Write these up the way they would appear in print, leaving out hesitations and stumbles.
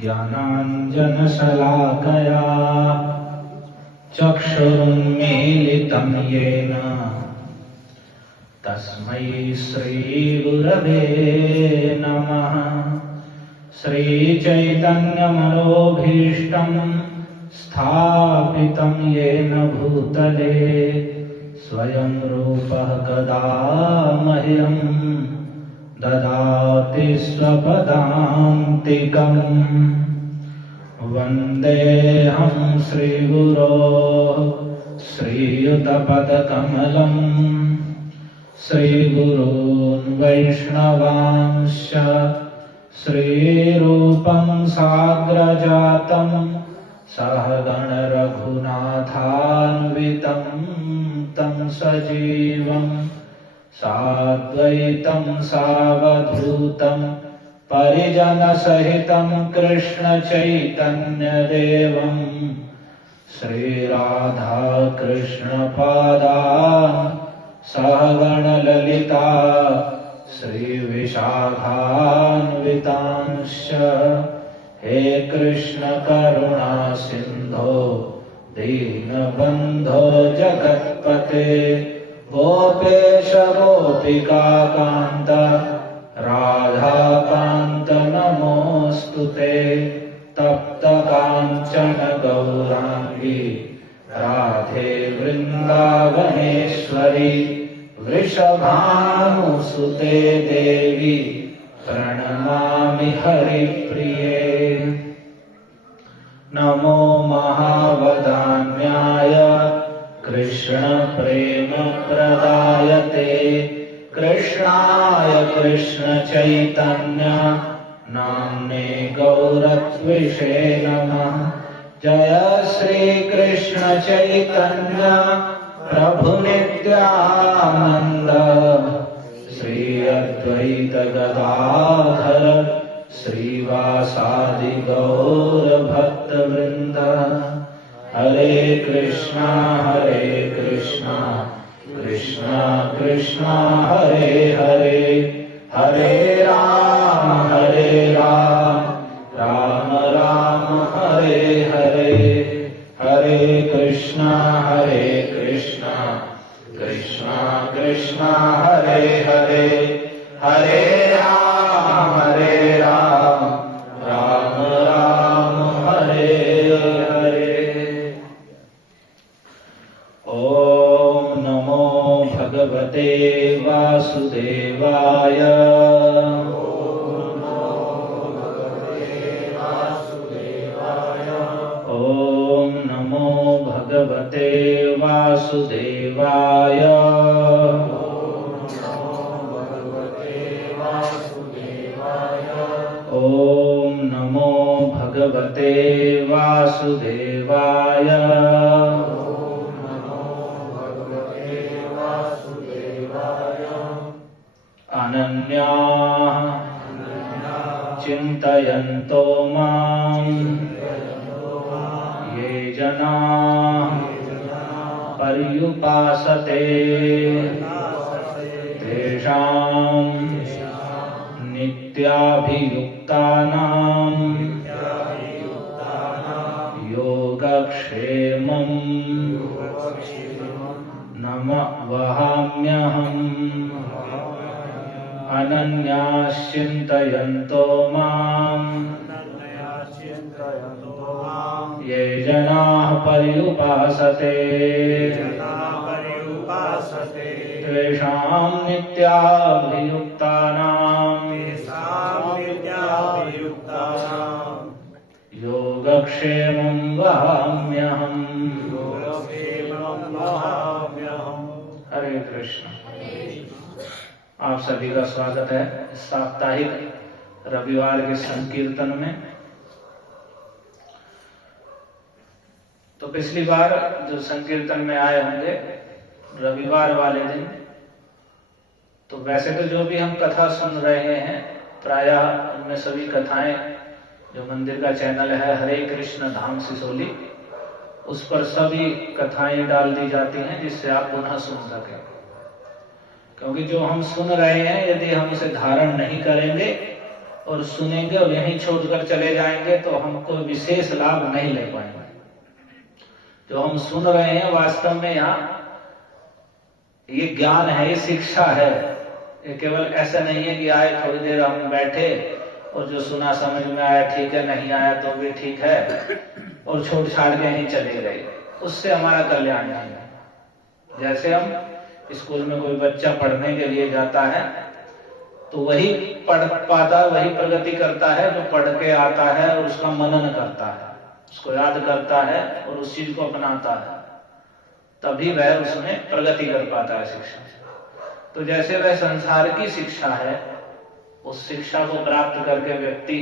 ज्ञानाञ्जनशलाकया चक्षुरुन्मीलितं येन तस्मै श्रीगुरवे नमः। श्रीचैतन्यमनोभीष्टं स्थापितं येन भूतले स्वयं रूपः कदा मह्यं ददाति स्वपदान्तिकम्। वन्देऽहं श्रीगुरोः श्रीयुतपदकमलं श्रीगुरून् वैष्णवांश्च श्रीरूपं साग्रजातं सहगण रघुनाथान्वितं तं सजीवं साद्वैतं सावधूतं परिजनसहितं कृष्ण चैतन्यदेवं श्रीराधा कृष्ण पादान् सहगण ललिता श्रीविशाखान्वितांश्च। हे कृष्ण करुणा सिन्धो दीनबन्धो जगत्पते गोपेश गोपिका कान्त राधाकान्त नमोऽस्तुते। तप्त काञ्चन गौराङ्गी राधे वृन्दावनेश्वरी वृषभानुसुते देवी प्रणमामि हरिप्रिये। नमो महावदान्याय कृष्ण प्रेम प्रदायते कृष्णाय कृष्ण चैतन्य नाम्ने गौरत्विषे नमः। जय श्री कृष्ण चैतन्य प्रभु नित्यानंद श्री अद्वैत गदाधर श्रीवासादि गौर भक्त वृंद। हरे कृष्णा कृष्णा कृष्णा हरे हरे हरे राम राम राम हरे हरे। हरे कृष्णा कृष्णा कृष्णा हरे हरे हरे राम राम राम हरे हरे। ओम नमो भगवते वासुदेवाय। ओम नमो भगवते वासुदेवाय। ओम नमो भगवते वासुदेवाय। अनन्याः चिन्तयन्तो मां ये जनाः पर्युपासते तेषां नित्याभियुक्तानां योगक्षेमं नमवहाम्यहम्। अनन्याश्चिन्तयन्तो मां ये जनाः पर्युपासते तेषां नित्याभियुक्तानां योगक्षेमं वहाम्यहम्। हरे कृष्ण। आप सभी का स्वागत है इस साप्ताहिक रविवार के संकीर्तन में। तो पिछली बार जो संकीर्तन में आए होंगे रविवार वाले दिन, तो वैसे तो जो भी हम कथा सुन रहे हैं प्रायः उनमें सभी कथाएं जो मंदिर का चैनल है हरे कृष्ण धाम सिसोली, उस पर सभी कथाएं डाल दी जाती हैं जिससे आप पुनः सुन सकें। क्योंकि जो हम सुन रहे हैं यदि हम उसे धारण नहीं करेंगे और सुनेंगे और यहीं छोड़कर चले जाएंगे तो हमको विशेष लाभ नहीं ले पाएंगे। जो हम सुन रहे हैं वास्तव में यहाँ ये ज्ञान है, ये शिक्षा है। ये केवल ऐसा नहीं है कि आए थोड़ी देर हम बैठे और जो सुना समझ में आया ठीक है, नहीं आया तो भी ठीक है और छोड़ छाड़ के यहीं चले गए, उससे हमारा कल्याण नहीं है। जैसे हम स्कूल में कोई बच्चा पढ़ने के लिए जाता है तो वही पढ़ पाता, वही प्रगति करता है जो पढ़ के आता है और उसका मनन करता है, उसको याद करता है और उस चीज को अपनाता है, तभी वह उसमें प्रगति कर पाता है शिक्षा से। तो जैसे वह संसार की शिक्षा है, उस शिक्षा को प्राप्त करके व्यक्ति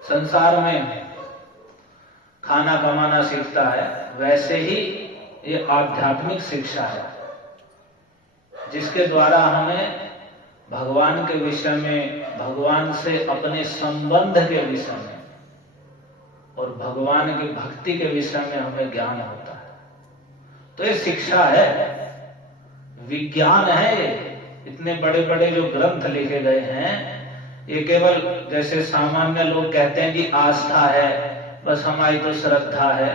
संसार में खाना कमाना सीखता है, वैसे ही ये आध्यात्मिक शिक्षा है जिसके द्वारा हमें भगवान के विषय में, भगवान से अपने संबंध के विषय में और भगवान की भक्ति के विषय में हमें ज्ञान होता है। तो ये शिक्षा है, विज्ञान है। इतने बड़े बड़े जो ग्रंथ लिखे गए हैं, ये केवल जैसे सामान्य लोग कहते हैं कि आस्था है, बस हमारी तो श्रद्धा है,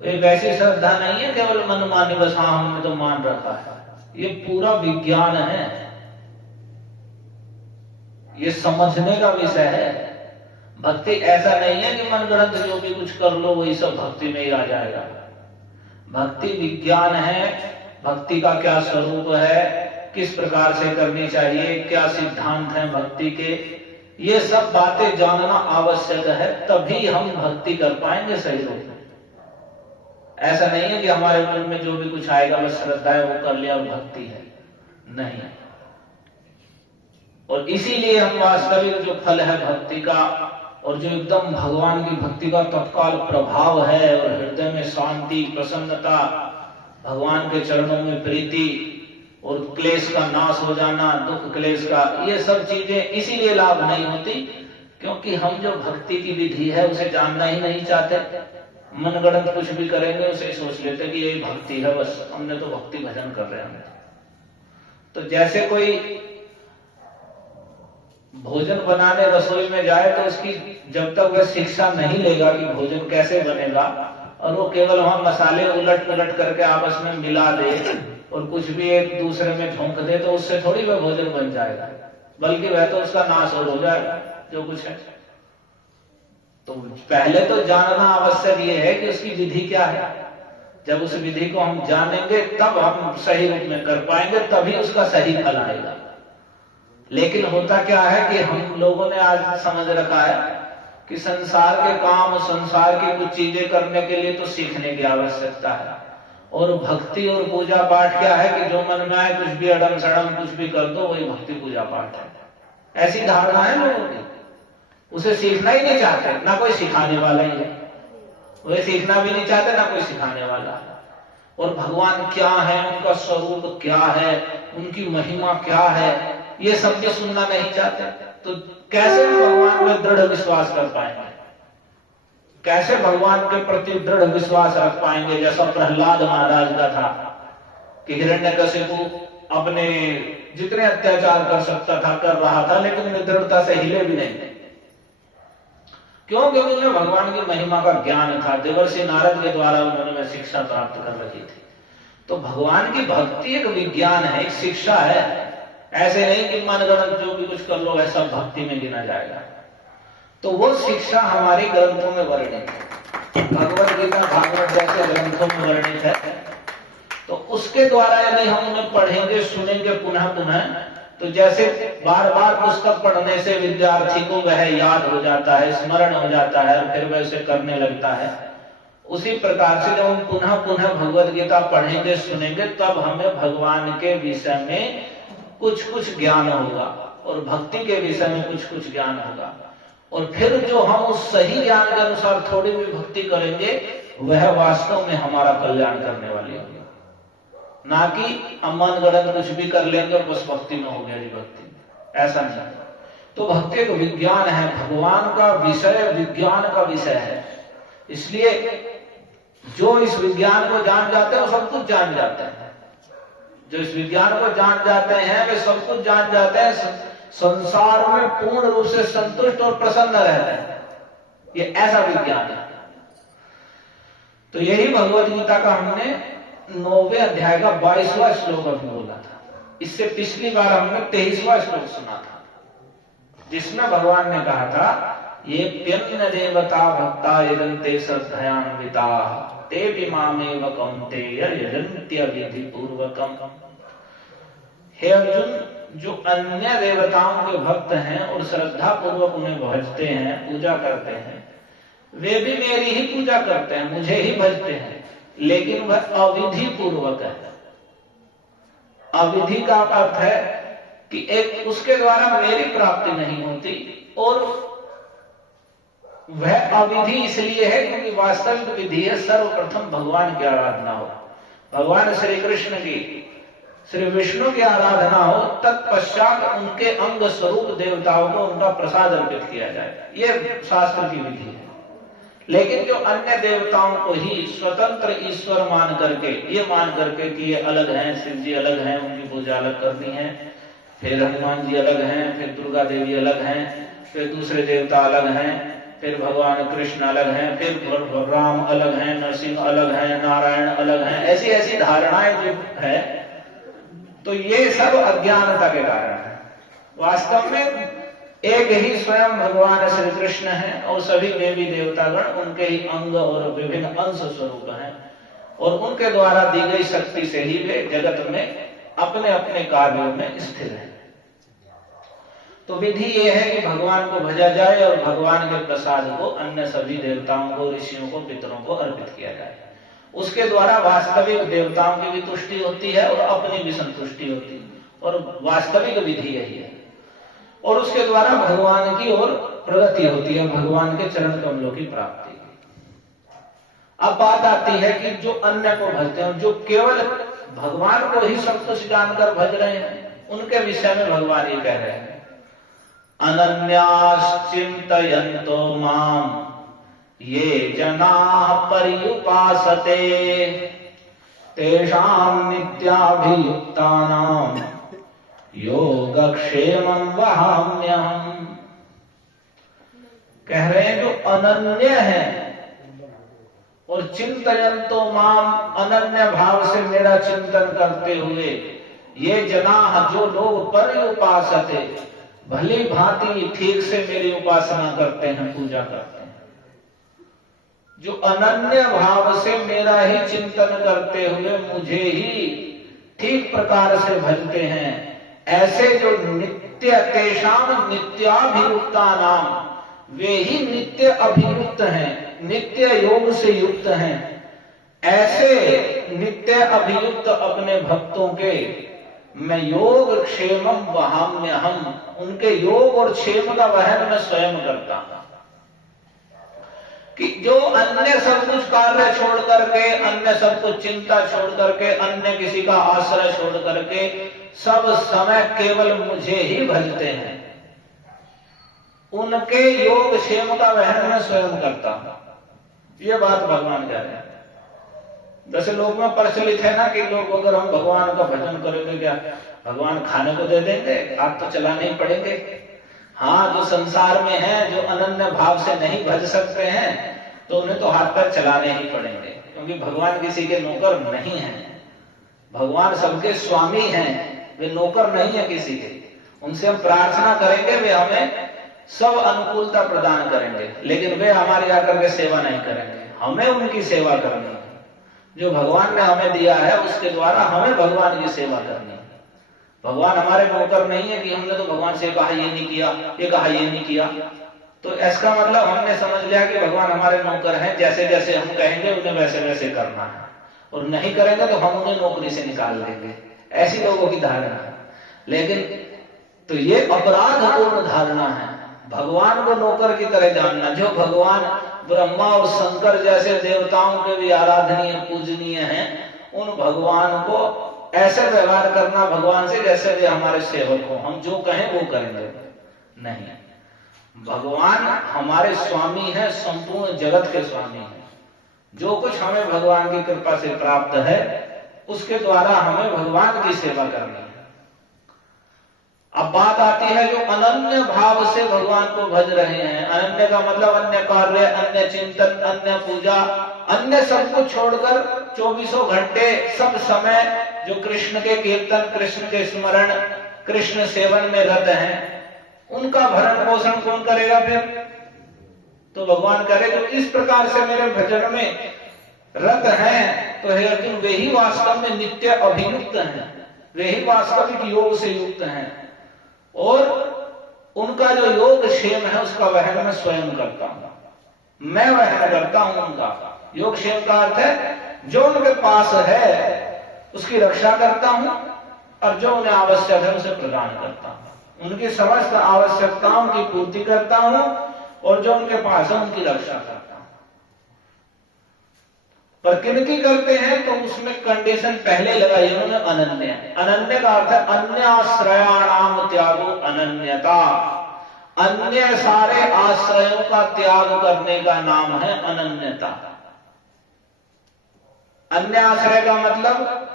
ये वैसी श्रद्धा नहीं है केवल मनमानी, बस हाँ हमने तो मान रखा है। ये पूरा विज्ञान है, ये समझने का विषय है। भक्ति ऐसा नहीं है कि मनगढ़ंत जो भी कुछ कर लो वही सब भक्ति में ही आ जाएगा। भक्ति विज्ञान है, भक्ति का क्या स्वरूप है, किस प्रकार से करनी चाहिए, क्या सिद्धांत है भक्ति के, ये सब बातें जानना आवश्यक है, तभी हम भक्ति कर पाएंगे सही रूप में। ऐसा नहीं है कि हमारे मन में जो भी कुछ आएगा बस श्रद्धा है वो कर लिया और भक्ति है, नहीं। और इसीलिए हम वास्तविक जो फल है भक्ति का और जो एकदम भगवान की भक्ति का तत्काल प्रभाव है और हृदय में शांति, प्रसन्नता, भगवान के चरणों में प्रीति और क्लेश का नाश हो जाना, दुख क्लेश का, ये सब चीजें इसीलिए लाभ नहीं होती क्योंकि हम जो भक्ति की विधि है उसे जानना ही नहीं चाहते। मनगढ़ंत कुछ भी करेंगे उसे सोच लेते कि यही भक्ति है, बस हमने तो भक्ति भजन कर रहे हैं। तो जैसे कोई भोजन बनाने रसोई में जाए तो उसकी जब तक वह शिक्षा नहीं लेगा कि भोजन कैसे बनेगा और वो केवल वहां मसाले उलट पुलट करके आपस में मिला दे और कुछ भी एक दूसरे में झोंक दे तो उससे थोड़ी वह भोजन बन जाएगा, बल्कि वह तो उसका नाश हो जाएगा जो कुछ है। तो पहले तो जानना आवश्यक ये है कि उसकी विधि क्या है। जब उस विधि को हम जानेंगे तब हम सही रूप में कर पाएंगे, तभी उसका सही फल आएगा। लेकिन होता क्या है कि हम लोगों ने आज समझ रखा है कि संसार के काम, संसार की कुछ चीजें करने के लिए तो सीखने की आवश्यकता है, और भक्ति और पूजा पाठ क्या है कि जो मन में आए कुछ भी अड़म सड़म कुछ भी कर दो वही भक्ति पूजा पाठ है। ऐसी धारणा है लोगों की, उसे सीखना ही नहीं चाहते, ना कोई सिखाने वाला ही है, वे सीखना भी नहीं चाहते ना कोई सिखाने वाला। और भगवान क्या है, उनका स्वरूप क्या है, उनकी महिमा क्या है, ये सब जो सुनना नहीं चाहते, तो कैसे भगवान में दृढ़ विश्वास कर पाएंगे, कैसे भगवान के प्रति दृढ़ विश्वास रख पाएंगे। जैसा प्रहलाद महाराज का था कि हिरण्यकशिपु अपने जितने अत्याचार कर सकता था कर रहा था, लेकिन वे दृढ़ता से हिले भी नहीं। क्यों? क्योंकि उन्हें भगवान की महिमा का ज्ञान था, देवर्षि नारद के द्वारा उन्होंने शिक्षा प्राप्त कर रखी थी। तो भगवान की भक्ति एक विज्ञान है, एक शिक्षा है। ऐसे नहीं कि मनगढ़ंत जो भी कुछ कर लो है सब भक्ति में गिना जाएगा। तो वो शिक्षा हमारे ग्रंथों में वर्णित है, भगवत गीता भागवत जैसे ग्रंथों में वर्णित है। तो उसके द्वारा यदि हम उन्हें पढ़ेंगे सुनेंगे पुनः पुनः, तो जैसे बार बार पुस्तक पढ़ने से विद्यार्थी को वह याद हो जाता है, स्मरण हो जाता है और फिर वह उसे करने लगता है, उसी प्रकार से जब हम पुनः पुनः भगवत गीता पढ़ेंगे सुनेंगे तब हमें भगवान के विषय में कुछ कुछ ज्ञान होगा और भक्ति के विषय में कुछ कुछ ज्ञान होगा। और फिर जो हम उस सही ज्ञान के अनुसार थोड़ी भी भक्ति करेंगे वह वास्तव में हमारा कल्याण करने वाली होगी, ना कि हम मनगढ़ंत कुछ भी कर लेंगे और बस भक्ति में हो गया जी भक्ति, ऐसा नहीं। तो भक्ति एक विज्ञान है, भगवान का विषय विज्ञान का विषय है। इसलिए जो इस विज्ञान को जान जाते हैं वो सब कुछ जान जाते हैं। जो इस विज्ञान को जान जाते हैं वे सब कुछ जान जाते हैं। संसार में पूर्ण रूप से संतुष्ट और प्रसन्न रहता है। ये ऐसा विज्ञान है। तो यही भगवद गीता का हमने 9वें अध्याय का 22वां श्लोक अभी बोला था। इससे पिछली बार हमने 23वां श्लोक सुना था, जिसमें भगवान ने कहा था ये प्यन्न देवता भक्ता यजन्ते श्रद्धयान्विता ते विमामेव कौन्तेय यजन्त्य विधि पूर्वकम। हे अर्जुन, जो अन्य देवताओं के भक्त हैं और श्रद्धा पूर्वक उन्हें भजते हैं, पूजा करते हैं, वे भी मेरी ही पूजा करते हैं, मुझे ही भजते हैं, लेकिन वह अविधि पूर्वक है। अविधि का अर्थ है कि एक उसके द्वारा मेरी प्राप्ति नहीं होती, और वह अविधि इसलिए है क्योंकि वास्तविक विधि है सर्वप्रथम भगवान की आराधना हो, भगवान श्री कृष्ण की, श्री विष्णु की आराधना हो, तत्पश्चात उनके अंग स्वरूप देवताओं को उनका प्रसाद अर्पित किया जाए। ये शास्त्र की विधि है। लेकिन जो अन्य देवताओं को ही स्वतंत्र ईश्वर मान करके, ये मान करके कि ये अलग हैं, शिव जी अलग हैं, उनकी पूजा अलग करनी है, फिर हनुमान जी अलग हैं, फिर दुर्गा देवी अलग हैं, फिर दूसरे देवता अलग हैं, फिर भगवान कृष्ण अलग हैं, फिर राम अलग हैं, नरसिंह अलग हैं, नारायण अलग हैं, ऐसी ऐसी धारणाएं जो है, तो ये सब अज्ञानता के कारण है। वास्तव में एक ही स्वयं भगवान श्री कृष्ण हैं और सभी देवी देवतागण उनके ही अंग और विभिन्न अंश स्वरूप हैं, और उनके द्वारा दी गई शक्ति से ही वे जगत में अपने अपने कार्यों में स्थिर हैं। तो विधि ये है कि भगवान को भजा जाए और भगवान के प्रसाद को अन्य सभी देवताओं को, ऋषियों को, पितरों को अर्पित किया जाए। उसके द्वारा वास्तविक देवताओं की भी तुष्टि होती है और अपनी भी संतुष्टि होती है, और वास्तविक विधि यही है। और उसके द्वारा भगवान की ओर प्रगति होती है, भगवान के चरण कमलों की प्राप्ति। अब बात आती है कि जो अन्य को भजते हैं, जो केवल भगवान को ही सब कुछ जानकर भज रहे हैं, उनके विषय में भगवान ये कह रहे हैं, अनन्याश्चिन्तयन्तो माम ये जनाः पर्युपासते तेषां नित्याभियुक्तानां योगक्षेमं वहाम्यहम्। कह रहे हैं जो अनन्य है और चिंतयन्तो माम, अनन्य भाव से मेरा चिंतन करते हुए, ये जनाः जो लोग पर्युपासते, भली भांति ठीक से मेरी उपासना करते हैं, पूजा करते हैं, जो अनन्य भाव से मेरा ही चिंतन करते हुए मुझे ही ठीक प्रकार से भजते हैं, ऐसे जो नित्य तेषाम नित्याभियुक्ता नाम, वे ही नित्य अभियुक्त हैं, नित्य योग से युक्त हैं, ऐसे नित्य अभियुक्त अपने भक्तों के मैं योग क्षेमम वहाम्यहम्, उनके योग और क्षेम का वहन मैं स्वयं करता हूं। कि जो अन्य सब कुछ कार्य छोड़ करके, अन्य सब कुछ चिंता छोड़ करके, अन्य किसी का आश्रय छोड़ करके सब समय केवल मुझे ही भजते हैं, उनके योग क्षेम का वहन मैं स्वयं करता हूं। ये बात भगवान कह रहे हैं। जैसे लोग में प्रचलित है ना कि लोग अगर हम भगवान का भजन करेंगे, क्या भगवान खाने को दे देंगे, हाथ तो चलाने ही पड़ेंगे। हाँ, जो संसार में है, जो अनन्य भाव से नहीं भज सकते हैं, तो उन्हें तो हाथ पैर चलाने ही पड़ेंगे, क्योंकि भगवान किसी के नौकर नहीं है। भगवान सबके स्वामी हैं, वे नौकर नहीं है किसी के। उनसे हम प्रार्थना करेंगे, वे हमें सब अनुकूलता प्रदान करेंगे, लेकिन वे हमारी आकर के सेवा नहीं करेंगे, हमें उनकी सेवा करनी है। जो भगवान ने हमें दिया है उसके द्वारा हमें भगवान की सेवा करनी है। भगवान हमारे नौकर नहीं है कि हमने तो भगवान से कहा ये नहीं किया, ये कहा ये नहीं किया, तो इसका मतलब हमने समझ लिया कि भगवान हमारे नौकर हैं, जैसे जैसे हम कहेंगे उन्हें वैसे वैसे करना है, और नहीं करेंगे तो हम उन्हें नौकरी से निकाल देंगे। ऐसी लोगों की धारणा है। लेकिन तो ये अपराधपूर्ण धारणा है, भगवान को नौकर की तरह जानना। जो भगवान ब्रह्मा और शंकर जैसे देवताओं के भी आराधनीय पूजनीय हैं, उन भगवान को ऐसे व्यवहार करना भगवान से जैसे वे हमारे सेवक हो, हम जो कहें वो करेंगे। नहीं, भगवान हमारे स्वामी हैं, संपूर्ण जगत के स्वामी हैं। जो कुछ हमें भगवान की कृपा से प्राप्त है, उसके द्वारा हमें भगवान की सेवा करनी है। अब अब बात आती है जो अनन्य भाव से भगवान को भज रहे हैं। अनन्य का मतलब अन्य कार्य, अन्य चिंतन, अन्य पूजा, अन्य सब कुछ छोड़कर 24 घंटे सब समय जो कृष्ण के कीर्तन, कृष्ण के स्मरण, कृष्ण सेवन में रत हैं, उनका भरण पोषण कौन करेगा फिर? तो भगवान करे जो इस प्रकार से मेरे भजन में रत हैं, तो हे अर्जुन वे ही वास्तव में नित्य अभियुक्त हैं, वे ही वास्तविक योग से युक्त हैं, और उनका जो योग क्षेम है उसका वहन मैं स्वयं करता हूं, मैं वहन करता हूं उनका। योग क्षेम का अर्थ है जो उनके पास है उसकी रक्षा करता हूं, और जो उन्हें आवश्यक है उसे प्रदान करता हूं, उनकी समस्त आवश्यकताओं की पूर्ति करता हूं, और जो उनके पास है उनकी रक्षा करता हूं। पर किनकी करते हैं? तो उसमें कंडीशन पहले लगाई उन्होंने, अनन्य। अनन्य का अर्थ है अन्य आश्रयाणाम त्यागो अनन्यता। अन्य सारे आश्रयों का त्याग करने का नाम है अनन्यता। अन्य आश्रय का मतलब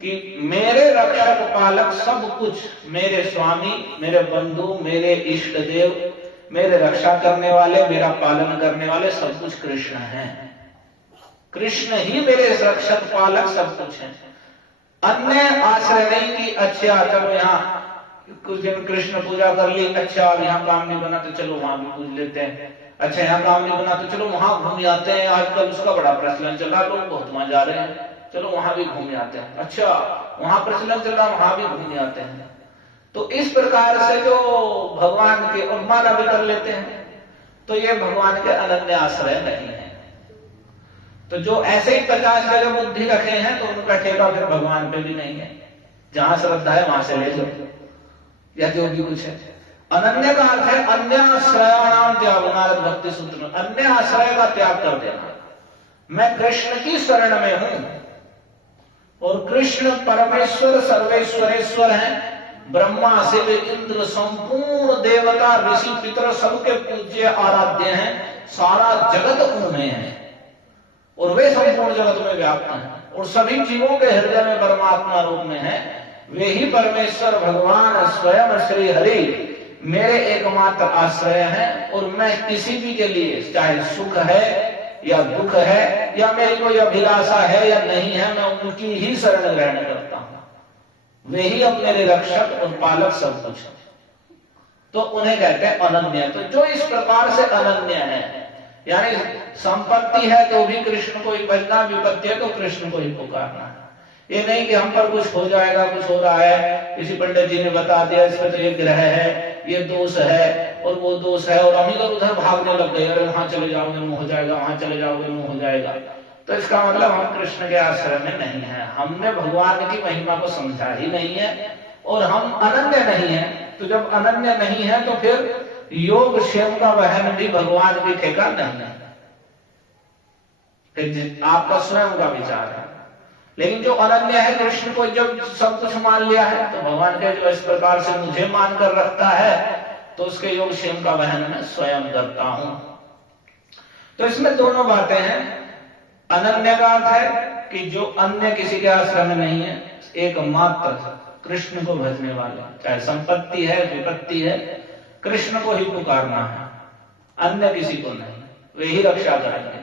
कि मेरे रक्षक पालक सब कुछ, मेरे स्वामी, मेरे बंधु, मेरे इष्ट देव, मेरे रक्षा करने वाले, मेरा पालन करने वाले सब कुछ कृष्ण हैं। कृष्ण ही मेरे रक्षक पालक सब कुछ हैं। अन्य आश्रय नहीं कि अच्छा चलो यहाँ कुछ दिन कृष्ण पूजा कर ली, अच्छा अब यहाँ काम नहीं बना तो चलो वहां भी पूज लेते हैं, अच्छा यहाँ काम नहीं बना तो चलो वहां घूम आते हैं, आजकल उसका बड़ा प्रचलन चल रहा, लोग बहुत वहां जा रहे हैं, चलो वहां भी घूम आते हैं, अच्छा वहां प्रचलन चल रहा वहां भी घूम आते हैं। तो इस प्रकार से जो भगवान के उन्माद भी कर लेते हैं, तो ये भगवान के अनन्य आश्रय नहीं है। तो जो ऐसे ही 50 जगह बुद्धि रखे हैं तो उनका ठेका फिर भगवान पे भी नहीं है, जहां श्रद्धा है वहां से ले लो, या जो भी कुछ है। अनन्य का अर्थ है अन्य आश्रयाणाम त्याग, नारद भक्ति सूत्र में अन्य आश्रय का त्याग कर देना। मैं कृष्ण की शरण में हूं, और कृष्ण परमेश्वर सर्वेश्वरेश्वर हैं, ब्रह्मा शिव इंद्र संपूर्ण देवता ऋषि पितर सबके पूज्य आराध्य हैं, सारा जगत उनमें है, और वे संपूर्ण जगत में व्याप्त हैं, और सभी जीवों के हृदय में परमात्मा रूप में है। वे ही परमेश्वर भगवान स्वयं श्री हरि मेरे एकमात्र आश्रय हैं, और मैं किसी भी के लिए, चाहे सुख है या दुख है या मेरी कोई अभिलाषा है या नहीं है, मैं उनकी ही शरण ग्रहण करता हूं। वे ही अब मेरे रक्षक और पालक सब कुछ, तो उन्हें कहते हैं अनन्य। तो जो इस प्रकार से अनन्य है, यानी संपत्ति है तो भी कृष्ण को ही भजना, विपत्ति है तो कृष्ण को ही पुकारना है। ये नहीं कि हम पर कुछ हो जाएगा, कुछ हो रहा है, किसी पंडित जी ने बता दिया इसमें तो ये ग्रह है, ये दोष है और वो दोष है, और हम इधर उधर भागने लग गए, अरे वहां चले जाओगे मुंह हो जाएगा, वहां चले जाओगे मुंह हो जाएगा। तो इसका मतलब हम कृष्ण के आश्रय में नहीं है, हमने भगवान की महिमा को समझा ही नहीं है, और हम अनन्य नहीं है। तो जब अनन्य नहीं है तो फिर योग क्षेम का वहन भी भगवान की ठेका नहीं है, फिर आपका स्वयं का विचार है। लेकिन जो अनन्य है, कृष्ण को जब सब कुछ मान लिया है, तो भगवान के जो इस प्रकार से मुझे मानकर रखता है, तो उसके योग क्षेम का वहन मैं स्वयं करता हूं। तो इसमें दोनों बातें हैं। अनन्य का अर्थ है कि जो अन्य किसी के आश्रय में नहीं है, एकमात्र कृष्ण को भजने वाले, चाहे संपत्ति है विपत्ति है, कृष्ण को ही पुकारना है, अन्य किसी को नहीं। वे ही रक्षा करेंगे,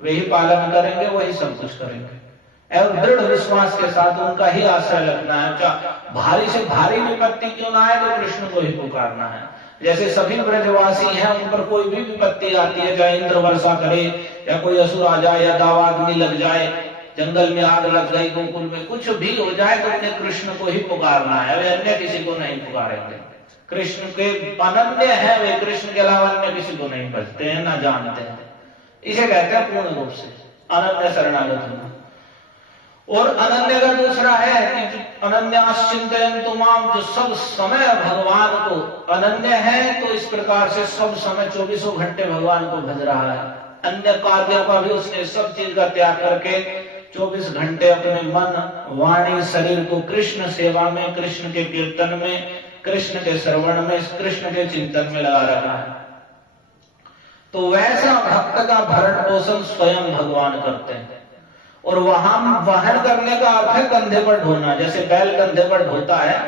वे ही पालन करेंगे, वही सब कुछ करेंगे, और दृढ़ विश्वास के साथ उनका ही आश्रय रखना है। भारी से भारी विपत्ति क्यों ना आए, तो कृष्ण को ही पुकारना है। जैसे सभी ब्रजवासी हैं, उन पर कोई भी विपत्ति आती है, चाहे इंद्र वर्षा करे या कोई असुर आ जाए या दावाग्नि लग जाए, जंगल में आग लग गई, गोकुल में कुछ भी हो जाए, तो उन्हें कृष्ण को ही पुकारना है, वे अन्य किसी को नहीं पुकारेंगे। कृष्ण के अनन्य है, वे कृष्ण के अलावा अन्य किसी को नहीं भजते हैं, ना जानते हैं। इसे कहते हैं पूर्ण रूप से अनन्य शरणागत होना। और अनन्य का दूसरा है कि अनन्याश्चिन्तयन्तु माम, जो सब समय भगवान को अनन्य है, तो इस प्रकार से सब समय 24 घंटे भगवान को भज रहा है। अन्य कार्यों का भी उसने सब चीज का त्याग करके 24 घंटे अपने मन वाणी शरीर को कृष्ण सेवा में, कृष्ण के कीर्तन में, कृष्ण के श्रवण में, कृष्ण के चिंतन में लगा रहा है। तो वैसा भक्त का भरण पोषण स्वयं भगवान करते हैं। और वहां वहन करने का अर्थ है कंधे पर ढोना। जैसे बैल कंधे पर ढोता है,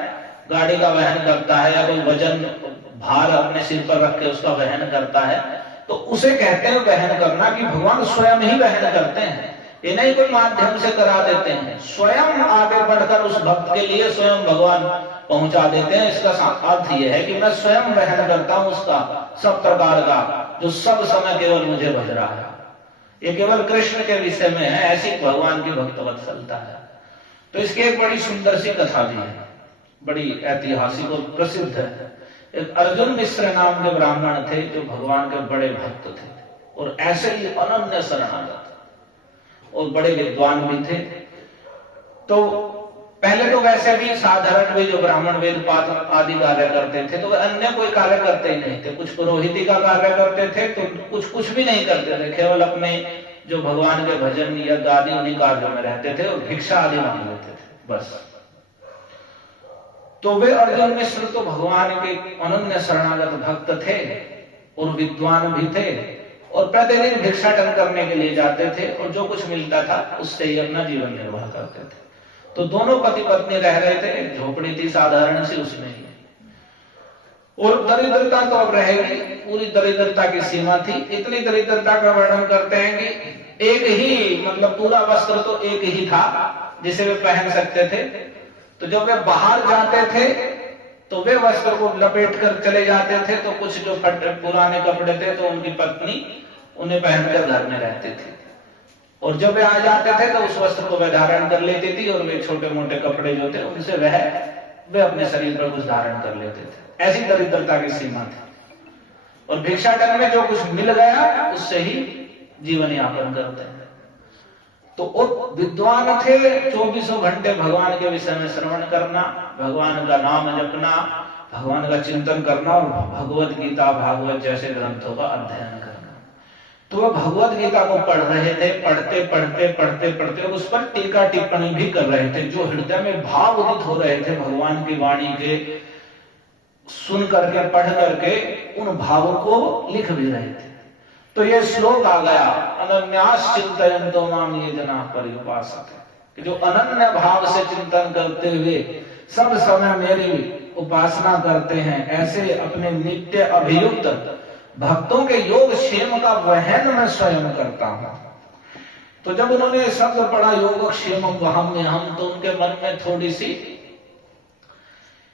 गाड़ी का वहन करता है या कोई वजन भार अपने सिर पर रख के उसका वहन करता है, तो उसे कहते हैं वहन करना, कि भगवान स्वयं ही वहन करते हैं। ये नहीं कोई माध्यम से करा देते हैं, स्वयं आगे बढ़कर उस भक्त के लिए स्वयं भगवान पहुंचा देते हैं। इसका अर्थ यह है कि मैं स्वयं वहन करता हूं उसका सब प्रकार का, जो सब समय केवल मुझे भज रहा है। ये केवल कृष्ण के विषय में है, ऐसी भगवान की भक्त वत्सलता है। तो इसकी एक बड़ी सुंदर सी कथा भी है, बड़ी ऐतिहासिक और प्रसिद्ध है। एक अर्जुन मिश्र नाम के ब्राह्मण थे जो भगवान के बड़े भक्त थे और ऐसे ही अनन्य शरणागत और बड़े विद्वान भी थे। तो पहले तो वैसे भी साधारण भी जो ब्राह्मण वेद पाठ आदि कार्य करते थे, तो वे अन्य कोई कार्य करते ही नहीं थे। कुछ पुरोहिती का कार्य करते थे, तो कुछ भी नहीं करते थे, केवल अपने जो भगवान के भजन या गादी उन्हीं कार्यों में रहते थे और भिक्षा आदि मांग लेते थे बस। तो वे अर्जुन मिश्र तो भगवान के अनन्य शरणागत भक्त थे और विद्वान भी थे और प्रतिदिन भिक्षाटन करने के लिए जाते थे और जो कुछ मिलता था उससे ही अपना जीवन निर्वाह करते थे। तो दोनों पति पत्नी रह रहे थे, एक झोपड़ी थी साधारण सी उसमें ही, और दरिद्रता तो अब रहेगी, पूरी दरिद्रता की सीमा थी। इतनी दरिद्रता का वर्णन करते हैं कि एक ही मतलब पूरा वस्त्र तो एक ही था जिसे वे पहन सकते थे। तो जब वे बाहर जाते थे तो वे वस्त्र को लपेट कर चले जाते थे, तो कुछ जो पुराने कपड़े थे तो उनकी पत्नी उन्हें पहनकर घर में रहती थी, और जब वे आ जाते थे तो उस वस्त्र को वे धारण कर लेती थी और वे छोटे मोटे कपड़े जो थे उनसे वे अपने शरीर पर कुछ धारण कर लेते थे। ऐसी दरिद्रता की सीमा थी और भिक्षाटन में जो कुछ मिल गया उससे ही जीवन यापन करते हैं। तो विद्वान थे, 24 घंटे भगवान के विषय में श्रवण करना, भगवान का नाम जपना, भगवान का चिंतन करना और भगवत गीता भागवत जैसे ग्रंथों का अध्ययन करना। तो वह भगवत गीता को पढ़ रहे थे, पढ़ते उस पर टीका टिप्पणी भी कर रहे थे। जो हृदय में भाव उदित हो रहे थे भगवान की वाणी के सुन करके पढ़ करके, उन भावों को लिख भी रहे थे। तो ये श्लोक आ गया, अनन्यास चिंतयन्तो माम ये जना पर्युपासते, कि जो अनन्य भाव से चिंतन करते हुए सब समय मेरी उपासना करते हैं, ऐसे अपने नित्य अभियुक्त भक्तों के योग क्षेम का वहन मैं स्वयं करता हूं। तो जब उन्होंने शब्द पढ़ा योग क्षेम वहम हम, तो उनके मन में थोड़ी सी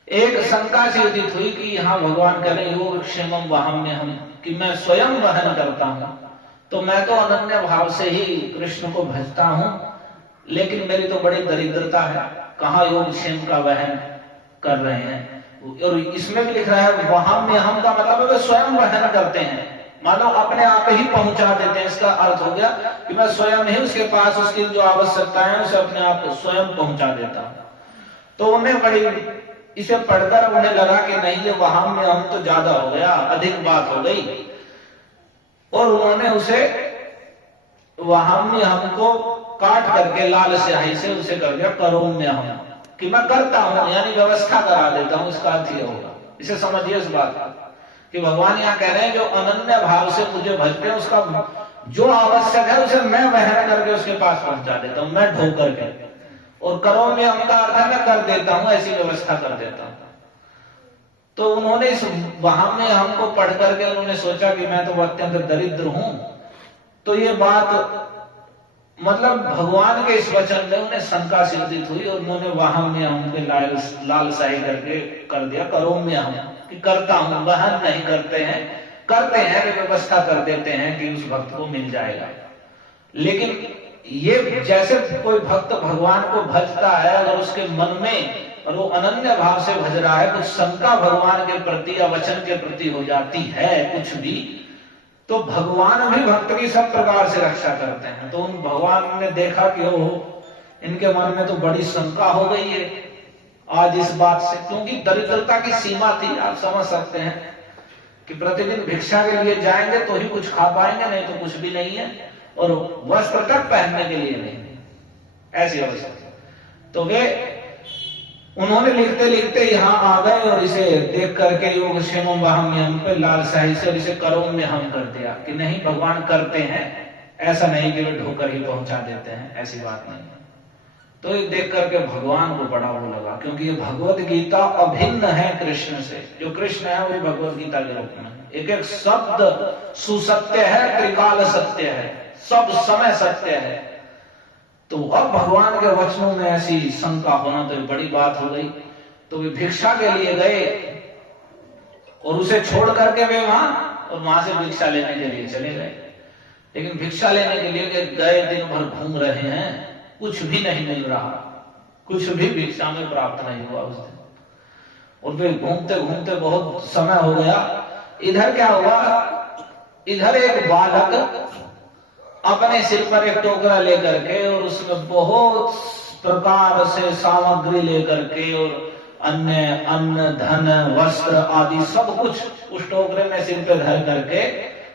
एक शंका सी उदित हुई कि यहाँ भगवान कह रहे योग क्षेम वहम हम, कि मैं स्वयं वहन करता हूं, तो मैं तो अनन्य भाव से ही कृष्ण को भजता हूं, लेकिन मेरी तो बड़ी दरिद्रता है, कहाँ योग क्षेम का वहन कर रहे हैं। और इसमें भी लिख रहा है वहम में हम का मतलब है वे स्वयं वहन करते हैं, मानो अपने आप ही पहुंचा देते हैं। इसका अर्थ हो गया कि मैं स्वयं ही उसके पास उसकी जो आवश्यकता है उसे अपने आप स्वयं पहुंचा देता हूं। तो उन्हें बड़ी इसे पढ़कर उन्हें लगा कि नहीं ये वहां में हम तो ज्यादा हो गया, अधिक बात हो गई, और उन्होंने उसे वहां में हमको काट करके लाल स्याही से उसे कर दिया करोम में हम, कि मैं करता हूं यानी व्यवस्था करा देता हूं। इसका अर्थ ये होगा, इसे समझिए इस बात कि भगवान यहाँ कह रहे हैं जो अनन्य भाव से मुझे भजते हैं उसका जो आवश्यक है उसे मैं वहन करके उसके पास पहुंचा देता हूं, मैं ढो करके। और करो में हम का अर्थ है मैं कर देता हूं, ऐसी व्यवस्था कर देता हूं। तो उन्होंने इस वहां में हमको पढ़ करके उन्होंने सोचा कि मैं तो अत्यंत दरिद्र हूं। तो ये बात मतलब भगवान के इस वचन में उन्हें शंका सिद्धित हुई और उन्होंने वहां में हमके लाल शाही करके कर दिया करो में हम, कि करता हूं, वहन नहीं करते हैं, करते हैं कि व्यवस्था कर देते हैं कि उस भक्त को मिल जाएगा। लेकिन ये जैसे कोई भक्त भगवान को भजता है, अगर उसके मन में और वो अनन्य भाव से भज रहा है, कुछ शंका भगवान के प्रति या वचन के प्रति हो जाती है कुछ भी, तो भगवान भी भक्त की सब प्रकार से रक्षा करते हैं। तो उन भगवान ने देखा कि ओ इनके मन में तो बड़ी शंका हो गई है आज इस बात से, क्योंकि दरिद्रता की सीमा थी। आप समझ सकते हैं कि प्रतिदिन भिक्षा के लिए जाएंगे तो ही कुछ खा पाएंगे, नहीं तो कुछ भी नहीं है, और वस्त्र तक पहनने के लिए नहीं, ऐसी अवस्था। तो वे उन्होंने लिखते लिखते यहाँ आ गए और इसे देख करके योग क्षेम वहम में हम पे लाल शाही से इसे करो में हम कर दिया कि नहीं भगवान करते हैं, ऐसा नहीं कि वे ढोकर ही पहुंचा देते हैं, ऐसी बात नहीं है। तो ये देख करके भगवान को बड़ा वो लगा, क्योंकि ये भगवत गीता अभिन्न है कृष्ण से। जो कृष्ण है वही भगवत गीता के रूप में, एक एक शब्द सुसत्य है, त्रिकाल सत्य है, सब समय सत्य है। तो अब भगवान के वचनों में ऐसी शंका होना तो बड़ी बात हो गई। तो वे भिक्षा के लिए गए और उसे छोड़ करके वे वहां से भिक्षा लेने के लिए चले गए। लेकिन भिक्षा लेने के लिए गए, दिन भर घूम रहे हैं, कुछ भी नहीं मिल रहा, कुछ भी भिक्षा में प्राप्त नहीं हुआ उस दिन। और वे घूमते घूमते बहुत समय हो गया। इधर क्या हुआ, इधर एक बालक अपने सिर पर एक टोकरा लेकर के और उसमें बहुत प्रकार से सामग्री लेकर के और अन्न धन वस्त्र आदि सब कुछ उस टोकरे में सिर पे धर करके,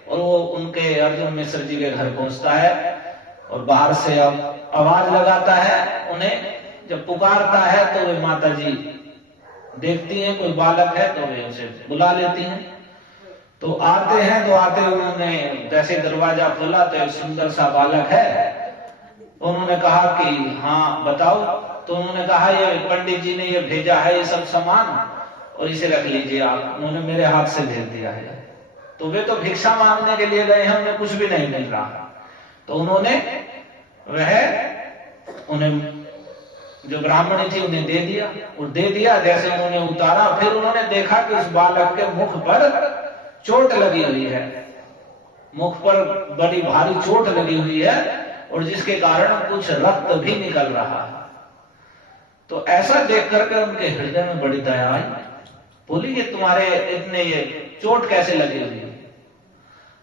और वो उनके अर्जुन मिश्र जी के घर पहुंचता है और बाहर से अब आवाज लगाता है उन्हें। जब पुकारता है तो वे माता जी देखती हैं कोई बालक है, तो वे उसे बुला लेती हैं। तो आते हैं, तो आते उन्होंने जैसे दरवाजा खोला तो एक सुंदर सा बालक है। उन्होंने कहा कि हाँ बताओ। तो उन्होंने कहा ये पंडित जी ने ये भेजा है ये सब सामान, और इसे रख लीजिए आप। उन्होंने मेरे हाथ से भेज दिया है। तो वे तो भिक्षा मांगने के लिए गए हैं, उन्हें कुछ भी नहीं मिल रहा। तो उन्होंने उन्हें जो ब्राह्मणी थी उन्हें दे दिया, और दे दिया जैसे उन्होंने उतारा, फिर उन्होंने देखा कि उस बालक के मुख पर चोट लगी हुई है, मुख पर बड़ी भारी चोट लगी हुई है, और जिसके कारण कुछ रक्त भी निकल रहा है। तो ऐसा देख करके उनके हृदय में बड़ी दया आई। बोली कि तुम्हारे इतने ये चोट कैसे लगी हुई है?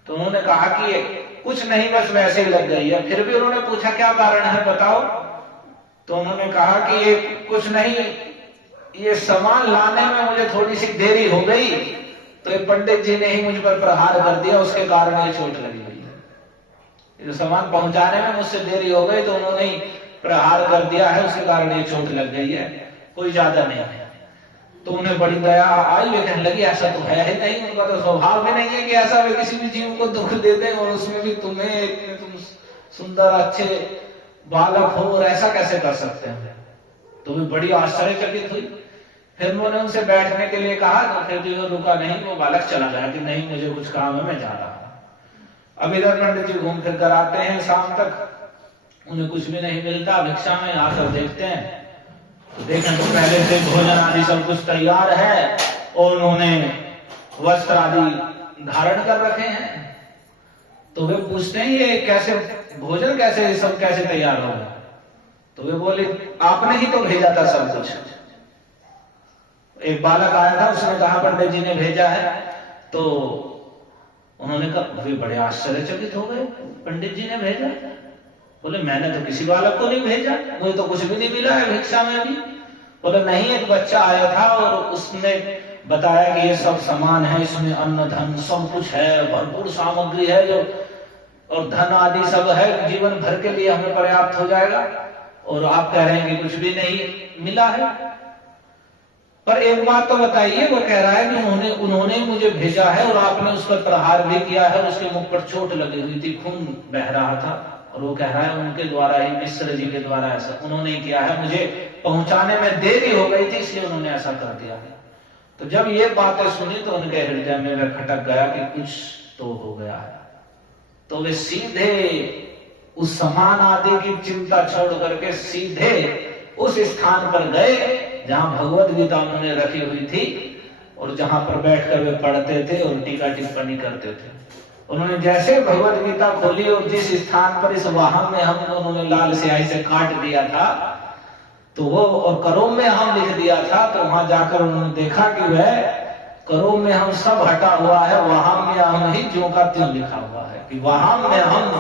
तो उन्होंने कहा कि कुछ नहीं, बस वैसे ही लग गई है। फिर भी उन्होंने पूछा क्या कारण है बताओ। तो उन्होंने कहा कि ये कुछ नहीं, ये सामान लाने में मुझे थोड़ी सी देरी हो गई, तो ये पंडित जी ने ही मुझ पर प्रहार कर दिया, उसके कारण ये चोट लगी हुई है। ये सामान पहुंचाने में मुझसे देरी हो गई, तो उन्होंने ही प्रहार कर दिया है, उसके कारण ये चोट लग गई है, कोई ज्यादा नहीं है। तो उन्हें बड़ी दया आई। वे कहने लगी ऐसा तो है ही नहीं, उनका तो स्वभाव भी नहीं है कि ऐसा वे किसी भी जीव को दुख दे दे, और उसमें भी तुम्हें, तुम सुंदर अच्छे बालक हो और ऐसा कैसे कर सकते हैं। तो वे बड़ी आश्चर्यचकित हुई। फिर उन्होंने उनसे बैठने के लिए कहा, तो फिर भी वो रुका नहीं, वो बालक चला गया कि नहीं मुझे कुछ काम है, मैं जा रहा हूं। अब इधर पंडित जी घूम फिर कर आते हैं, शाम तक उन्हें कुछ भी नहीं मिलता। भिक्षा में आकर देखते हैं तो देखें तो पहले से भोजन आदि सब कुछ तैयार है, और उन्होंने वस्त्र आदि धारण कर रखे हैं। तो वे पूछते हैं ये कैसे भोजन, कैसे ये सब कैसे तैयार हो गया? तो वे बोले आपने ही तो भेजा था सब कुछ। एक बालक आया था, उसने कहा पंडित जी ने भेजा है। तो उन्होंने कहा, वे बड़े आश्चर्यचकित हो गए, पंडित जी ने भेजा? बोले मैंने तो किसी बालक को नहीं भेजा, मुझे तो कुछ भी नहीं मिला है भिक्षा में भी। बोले नहीं, एक बच्चा आया था और उसने बताया कि ये सब सामान है, इसमें अन्न धन सब कुछ है, भरपूर सामग्री है, जो और धन आदि सब है, जीवन भर के लिए हमें पर्याप्त हो जाएगा, और आप कह रहे हैं कि कुछ भी नहीं मिला है। पर एक बात तो बताइए, वो कह रहा है कि उन्होंने मुझे भेजा है, और आपने उस पर प्रहार भी किया है, उसके मुख पर चोट लगी हुई थी, खून बह रहा था, और वो कह रहा है उनके द्वारा ही, मिश्र जी के द्वारा ऐसा उन्होंने किया है, मुझे पहुंचाने में देरी हो गई थी इसलिए उन्होंने ऐसा कर दिया है। तो जब ये बातें सुनी तो उनके हृदय में वह खटक गया कि कुछ तो हो गया है। तो वे सीधे उस सामान आदि की चिंता छोड़ करके सीधे उस स्थान पर गए जहां भगवत गीता उन्होंने रखी हुई थी, और जहां पर बैठकर वे पढ़ते थे और टीका टिप्पणी करते थे। उन्होंने जैसे भगवत गीता खोली और जिस स्थान पर इस वाहन में हम उन्होंने लाल स्याही से काट दिया था, तो वो और करों में हम लिख दिया था, तो वहां जाकर उन्होंने देखा कि वह करों में हम सब हटा हुआ है, वहां में हम ही ज्यों का त्यों लिखा हुआ है कि वहां में हम,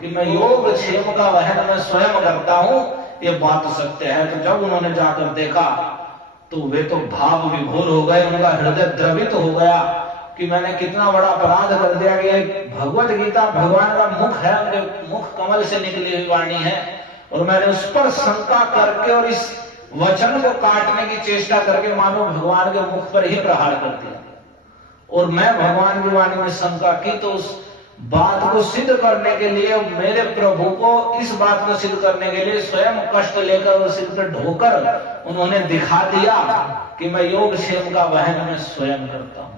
कि मैं योग क्षेम का वहन मैं स्वयं करता हूं, ये बात सत्य है। तो जब उन्होंने जाकर देखा तो वे तो भाव विभोर हो गए, उनका हृदय द्रवित हो गया कि मैंने कितना बड़ा अपराध कर दिया कि भगवत गीता भगवान का मुख है, उनके मुख कमल से निकली हुई वाणी है, और मैंने उस पर शंका करके और इस वचन को काटने की चेष्टा करके मानो भगवान के मुख पर ही प्रहार कर दिया। और मैं भगवान की वाणी में शंका की तो उस बात को सिद्ध करने के लिए, मेरे प्रभु को इस बात को सिद्ध करने के लिए स्वयं कष्ट लेकर और सिर पर ढोकर उन्होंने दिखा दिया कि मैं योग क्षेम का वहन मैं स्वयं करता हूं।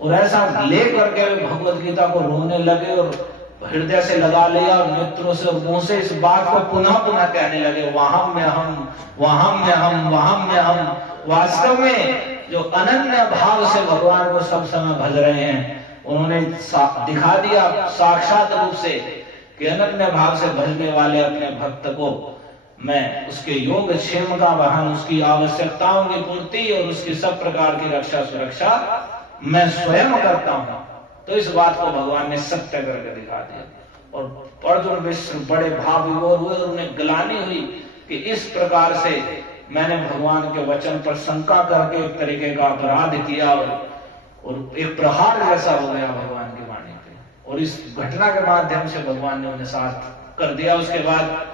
और ऐसा लेकर के भगवत गीता को रोने लगे और हृदय से लगा लिया और नेत्रों से और मुंह से इस बात को पुनः पुनः कहने लगे, वहां में हम, वहां में हम, वहां में हम। वास्तव में जो अनन्य भाव से भगवान को सब समय भज रहे हैं, उन्होंने दिखा दिया साक्षात रूप से कि अनन्य भाव से भजने वाले अपने भक्त को मैं उसके योग क्षेम का वहन, उसकी आवश्यकताओं की पूर्ति और उसकी सब प्रकार की रक्षा सुरक्षा मैं स्वयं करता हूं। तो इस बात को भगवान ने सत्य करके दिखा दिया। और अर्जुन विश्व बड़े भाव विभोर हुए और उन्हें ग्लानि हुई कि इस प्रकार से मैंने भगवान के वचन पर शंका करके एक तरीके का अपराध किया और एक प्रहार जैसा हो गया भगवान की वाणी पे। और इस घटना के माध्यम से भगवान ने उन्हें शांत कर दिया। उसके बाद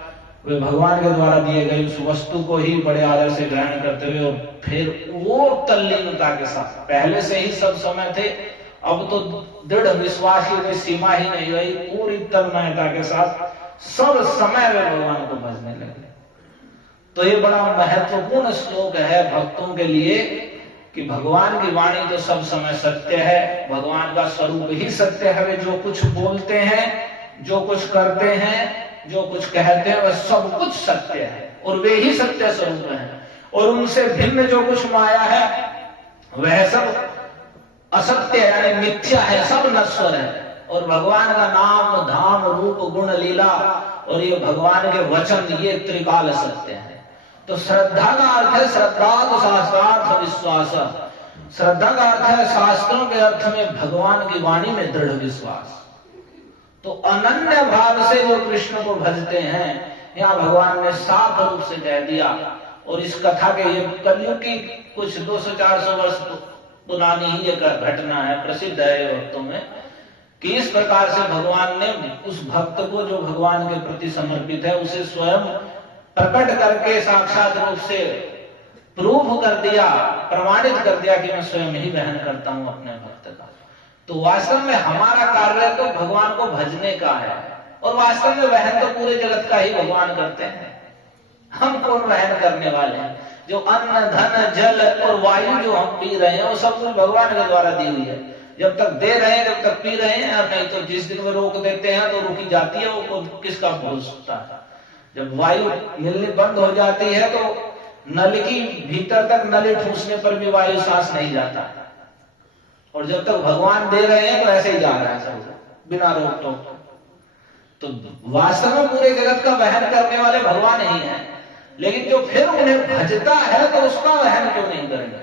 वे भगवान के द्वारा दिए गए उस वस्तु को ही बड़े आदर से ग्रहण करते हुए और फिर वो तल्लीनता के साथ, पहले से ही सब समय थे, अब तो दृढ़ विश्वास की सीमा ही नहीं रही, पूरी तन्मयता के साथ सब समय वे भगवान को भजने लगे। तो ये बड़ा महत्वपूर्ण श्लोक है भक्तों के लिए कि भगवान की वाणी तो सब समय सत्य है, भगवान का स्वरूप ही सत्य है। वे जो कुछ बोलते हैं, जो कुछ करते हैं, जो कुछ कहते हैं, वह सब कुछ सत्य है और वे ही सत्य स्वरूप हैं। और उनसे भिन्न जो कुछ माया है वह सब असत्य है, यानी मिथ्या है, सब नश्वर है। और भगवान का नाम, धाम, रूप, गुण, लीला और ये भगवान के वचन, ये त्रिकाल सत्य है। तो श्रद्धा का अर्थ है श्रद्धा शास्त्रार्थ विश्वास। श्रद्धा का अर्थ है शास्त्रों के अर्थ में भगवान की वाणी में दृढ़ विश्वास। तो अनन्य भाव से जो कृष्ण को भजते हैं, यहाँ भगवान ने साफ रूप से कह दिया। और इस कथा के ये कलयुग की कुछ 200-400 वर्ष पुरानी ही ये घटना है, प्रसिद्ध है भक्तों में, कि इस प्रकार से भगवान ने उस भक्त को जो भगवान के प्रति समर्पित है उसे स्वयं प्रकट करके साक्षात रूप से प्रूफ कर दिया, प्रमाणित कर दिया कि मैं स्वयं ही वहन करता हूं अपने भक्त का। तो वास्तव में हमारा कार्य तो भगवान को भजने का है और वास्तव में वहन तो पूरे जगत का ही भगवान करते हैं। हम कौन वहन करने वाले हैं? जो अन्न, धन, जल और वायु जो हम पी रहे हैं वो सब कुछ भगवान के द्वारा दी हुई है। जब तक दे रहे हैं, जब तक पी रहे हैं, और नहीं तो जिस दिन में रोक देते हैं तो रुकी जाती है, वो किसका भरोसा है। जब वायु मिलनी बंद हो जाती है तो नल की भीतर तक नली ठूसने पर भी वायु सांस नहीं जाता। और जब तक भगवान दे रहे हैं तो ऐसे ही जा रहा है सब बिना रोक टोक। तो वास्तव में पूरे जगत का वहन करने वाले भगवान ही हैं। लेकिन जो फिर उन्हें भजता है तो उसका वहन क्यों नहीं करेंगे?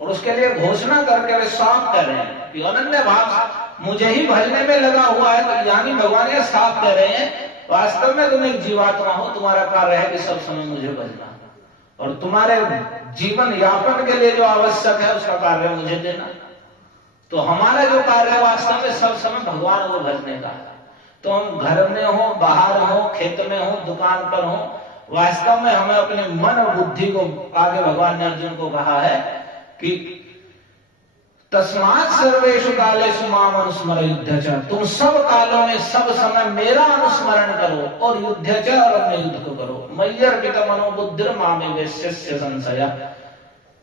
और उसके लिए घोषणा करके वे साफ कर रहे हैं कि अनन्य भाव मुझे ही भजने में लगा हुआ है। तो यानी भगवान ये साफ कर रहे हैं वास्तव में तुम एक जीवात्मा हो, तुम्हारा कार्य है कि सब समय मुझे भजना और तुम्हारे जीवन यापन के लिए जो आवश्यक है उसका कार्य मुझे देना। तो हमारा जो कार्य है वास्तव में सब समय भगवान को भजने का है। तो हम घर में हो, बाहर हो, खेत में हो, दुकान पर हो, वास्तव में हमें अपने मन और बुद्धि को, आगे भगवान ने अर्जुन को कहा है कि तस्मात् सर्वेषु कालेषु माम अनुस्मर युद्ध च, तुम सब कालों में सब समय मेरा अनुस्मरण करो और युद्ध च, और अपने युद्ध को करो। मय्यर्पित मनोबुद्धिर मामे वेश्यस्य संशय,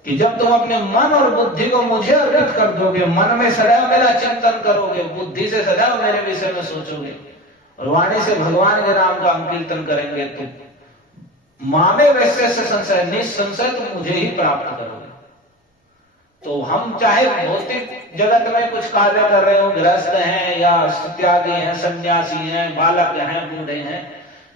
कि जब तुम अपने मन और बुद्धि को मुझे अर्पित कर दोगे, मन में सदैव मेरा चिंतन करोगे, बुद्धि से सदैव मेरे विषय में सोचोगे और वाणी से भगवान के नाम का कीर्तन करेंगे, तो मामे वैश्यस्य संशय, निसंशय तुम मुझे ही प्राप्त करोगे। तो हम चाहे भौतिक जगत में कुछ कार्य कर रहे हो, गृहस्थ हैं या त्यागी हैं, सन्यासी हैं, बालक हैं, बूढ़े हैं,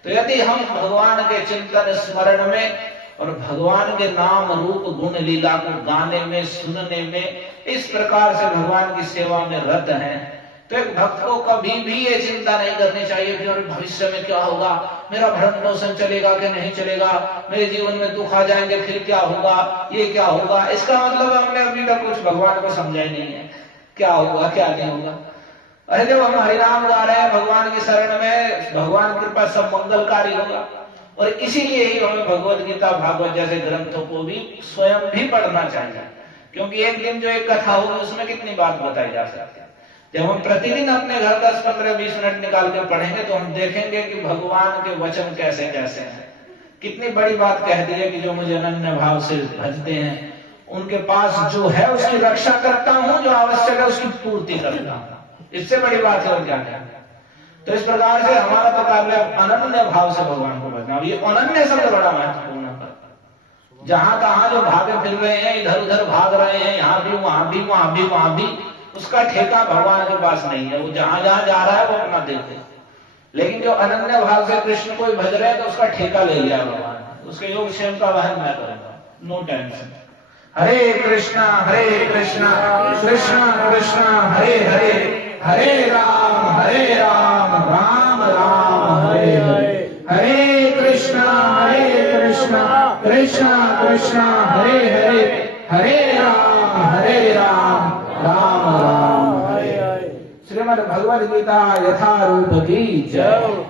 तो यदि हम भगवान के चिंतन स्मरण में और भगवान के नाम, रूप, गुण, लीला को गाने में, सुनने में, इस प्रकार से भगवान की सेवा में रत हैं, तो एक भक्त को कभी भी ये चिंता नहीं करनी चाहिए कि भविष्य में क्या होगा, मेरा भरण पोषण चलेगा कि नहीं चलेगा, मेरे जीवन में दुख आ जाएंगे फिर क्या होगा, ये क्या होगा। इसका मतलब हमने अभी तक कुछ भगवान को समझा ही नहीं है, क्या होगा क्या नहीं होगा। अरे जब हम हरिनाम गा रहे हैं भगवान की शरण में, भगवान कृपा सब मंगलकारी होगा। और इसीलिए ही हमें भगवत गीता, भागवत जैसे ग्रंथों को भी स्वयं भी पढ़ना चाहिए, क्योंकि एक दिन जो एक कथा होगी उसमें कितनी बात बताई जा सकती है। जब हम प्रतिदिन अपने घर 10, 15, 20 मिनट निकाल के पढ़ेंगे तो हम देखेंगे कि भगवान के वचन कैसे कैसे हैं। कितनी बड़ी बात कह दी है कि जो मुझे अनन्य भाव से भजते हैं उनके पास जो है उसकी रक्षा करता हूं, जो आवश्यक है उसकी पूर्ति करता हूं। इससे बड़ी बात है और क्या है। तो इस प्रकार से हमारा तो कार्य अनन्य भाव से भगवान को भजना। ये अनन्य शब्द बड़ा महत्वपूर्ण है। जहां तहां जो भागे फिर रहे हैं, इधर उधर भाग रहे हैं, यहाँ भी वहां भी वहां भी वहां भी, उसका ठेका भगवान के पास नहीं है। वो जहां जहां जा रहा है वो अपना देखे। लेकिन जो अनन्य भाव से कृष्ण को भज रहे हैं तो उसका ठेका ले लिया भगवान, उसके योग क्षेम का वहन मैं करूंगा, नो टेंशन। हरे कृष्णा कृष्णा कृष्णा हरे हरे, हरे राम राम राम हरे हरे। हरे कृष्णा कृष्णा कृष्णा हरे हरे, हरे राम राम राम हरे हरे। श्रीमद् भगवद गीता यथारूप की जय।